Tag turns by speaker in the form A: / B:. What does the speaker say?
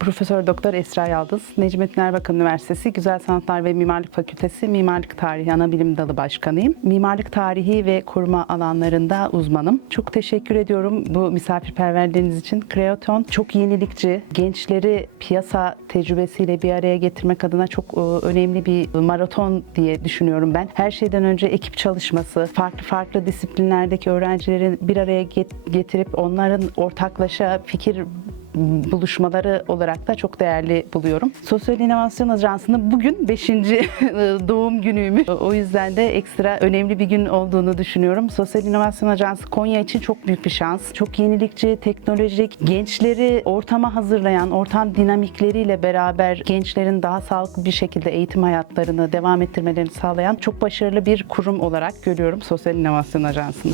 A: Profesör Doktor Esra Yaldız, Necmettin Erbakan Üniversitesi Güzel Sanatlar ve Mimarlık Fakültesi Mimarlık Tarihi Anabilim Dalı Başkanıyım. Mimarlık tarihi ve koruma alanlarında uzmanım. Çok teşekkür ediyorum bu misafirperverliğiniz için. Kreaton çok yenilikçi, gençleri piyasa tecrübesiyle bir araya getirmek adına çok e, önemli bir maraton diye düşünüyorum ben. Her şeyden önce ekip çalışması, farklı farklı disiplinlerdeki öğrencileri bir araya get- getirip onların ortaklaşa fikir buluşmaları olarak da çok değerli buluyorum. Sosyal İnovasyon Ajansı'nın bugün 5. doğum günüymüş. O yüzden de ekstra önemli bir gün olduğunu düşünüyorum. Sosyal İnovasyon Ajansı Konya için çok büyük bir şans. Çok yenilikçi, teknolojik, gençleri ortama hazırlayan, ortam dinamikleriyle beraber gençlerin daha sağlıklı bir şekilde eğitim hayatlarını devam ettirmelerini sağlayan çok başarılı bir kurum olarak görüyorum Sosyal İnovasyon Ajansı'nı.